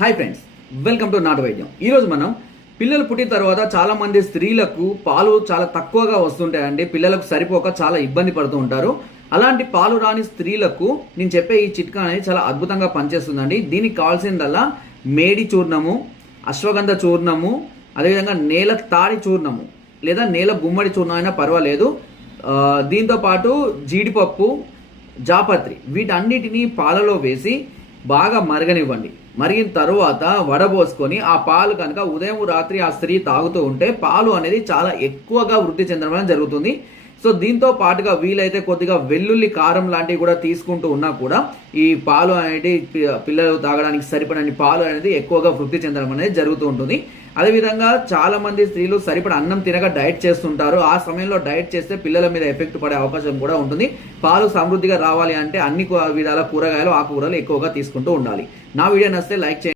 Hi friends, welcome to నాటు వైద్యం. ఈరోజు మనం పిల్లలు పుట్టిన తర్వాత చాలా మంది స్త్రీలకు పాలు చాలా తక్కువగా వస్తుంటాయండి. పిల్లలకు సరిపోక చాలా ఇబ్బంది పడుతూ ఉంటారు. అలాంటి పాలు రాని స్త్రీలకు నేను చెప్పే ఈ చిట్కా అనేది చాలా అద్భుతంగా పనిచేస్తుందండి. దీనికి కావాల్సిందల్లా మేడి చూర్ణము, అశ్వగంధ చూర్ణము, అదేవిధంగా నేల తాడి చూర్ణము లేదా నేల గుమ్మడి చూర్ణం అయినా పర్వాలేదు. దీంతో పాటు జీడిపప్పు, జాపత్రి వీటన్నిటినీ పాలలో వేసి బాగా మరగనివ్వండి. మరిగిన తర్వాత వడబోసుకొని ఆ పాలు కనుక ఉదయం రాత్రి ఆ స్త్రీ తాగుతూ ఉంటే పాలు అనేది చాలా ఎక్కువగా వృద్ధి చెందడం జరుగుతుంది. సో దీంతో పాటుగా వీలైతే కొద్దిగా వెల్లుల్లి కారం లాంటివి కూడా తీసుకుంటూ ఉన్నా కూడా ఈ పాలు అనేది పిల్లలు తాగడానికి సరిపడని పాలు అనేది ఎక్కువగా వృద్ధి చెందడం అనేది జరుగుతూ ఉంటుంది. అదేవిధంగా చాలా మంది స్త్రీలు సరిపడ అన్నం తినక డైట్ చేస్తుంటారు. ఆ సమయంలో డైట్ చేస్తే పిల్లల మీద ఎఫెక్ట్ పడే అవకాశం కూడా ఉంటుంది. పాలు సమృద్ధిగా రావాలి అంటే అన్ని విధాల కూరగాయలు, ఆకుకూరలు ఎక్కువగా తీసుకుంటూ ఉండాలి. నా వీడియో నచ్చితే లైక్ చేయండి.